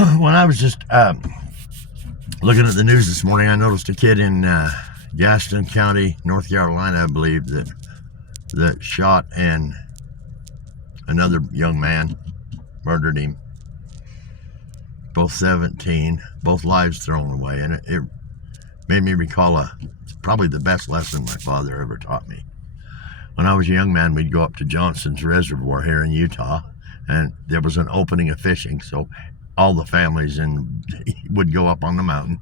When I was just looking at the news this morning, I noticed a kid in Gaston County, North Carolina, I believe, that shot and another young man, murdered him. Both 17, both lives thrown away, and it made me recall probably the best lesson my father ever taught me. When I was a young man, we'd go up to Johnson's Reservoir here in Utah, and there was an opening of fishing, so all the families would go up on the mountain,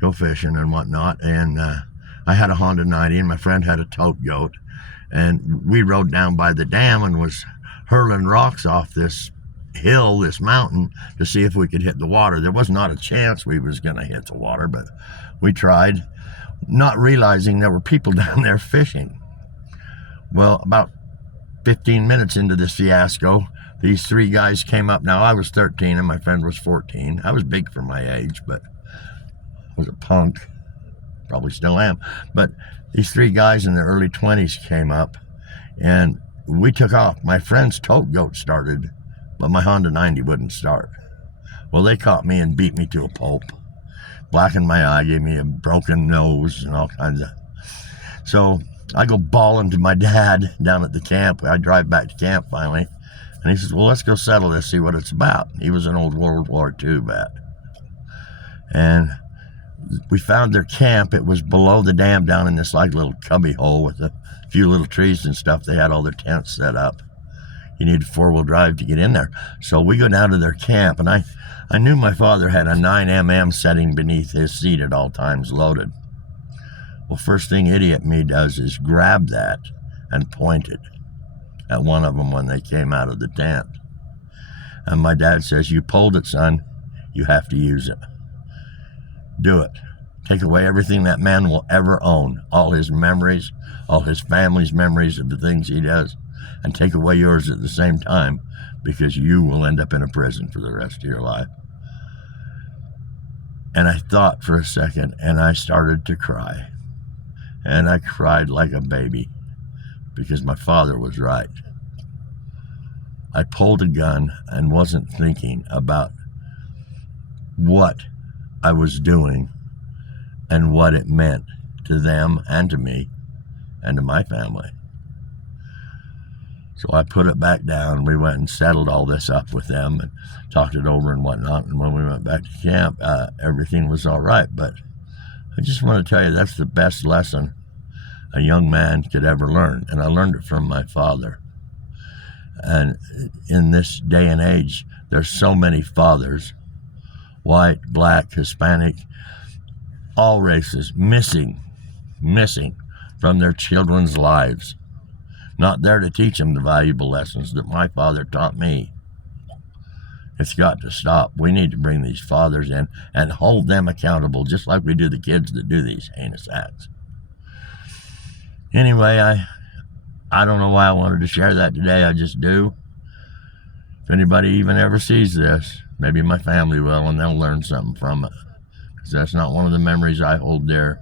go fishing and whatnot. And I had a Honda 90, and my friend had a tote goat, and we rode down by the dam and was hurling rocks off this hill, this mountain, to see if we could hit the water. There was not a chance we was going to hit the water, but we tried, not realizing there were people down there fishing. Well, about 15 minutes into this fiasco, these three guys came up. Now, I was 13 and my friend was 14. I was big for my age, but I was a punk. Probably still am. But these three guys in their early 20s came up, and we took off. My friend's tote goat started, but my Honda 90 wouldn't start. Well, they caught me and beat me to a pulp. Blackened my eye, gave me a broken nose and all kinds of... So I go bawling to my dad down at the camp. I drive back to camp finally. And he says, well, let's go settle this, see what it's about. He was an old World War II vet. And we found their camp. It was below the dam down in this like little cubby hole with a few little trees and stuff. They had all their tents set up. You needed four-wheel drive to get in there. So we go down to their camp, and I knew my father had a 9mm setting beneath his seat at all times loaded. Well, first thing idiot me does is grab that and point it at one of them when they came out of the tent. And my dad says, you pulled it, son. You have to use it. Do it. Take away everything that man will ever own, all his memories, all his family's memories of the things he does, and take away yours at the same time, because you will end up in a prison for the rest of your life. And I thought for a second, and I started to cry. And I cried like a baby, because my father was right. I pulled a gun and wasn't thinking about what I was doing and what it meant to them and to me and to my family. So I put it back down. We went and settled all this up with them and talked it over and whatnot. And when we went back to camp, everything was all right. But I just want to tell you, that's the best lesson a young man could ever learn. And I learned it from my father. And in this day and age, there's so many fathers, white, black, Hispanic, all races, missing from their children's lives. Not there to teach them the valuable lessons that my father taught me. It's got to stop. We need to bring these fathers in and hold them accountable, just like we do the kids that do these heinous acts. Anyway, I don't know why I wanted to share that today. I just do. If anybody even ever sees this, maybe my family will, and they'll learn something from it. Because that's not one of the memories I hold dear,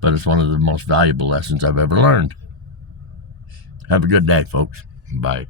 but it's one of the most valuable lessons I've ever learned. Have a good day, folks. Bye.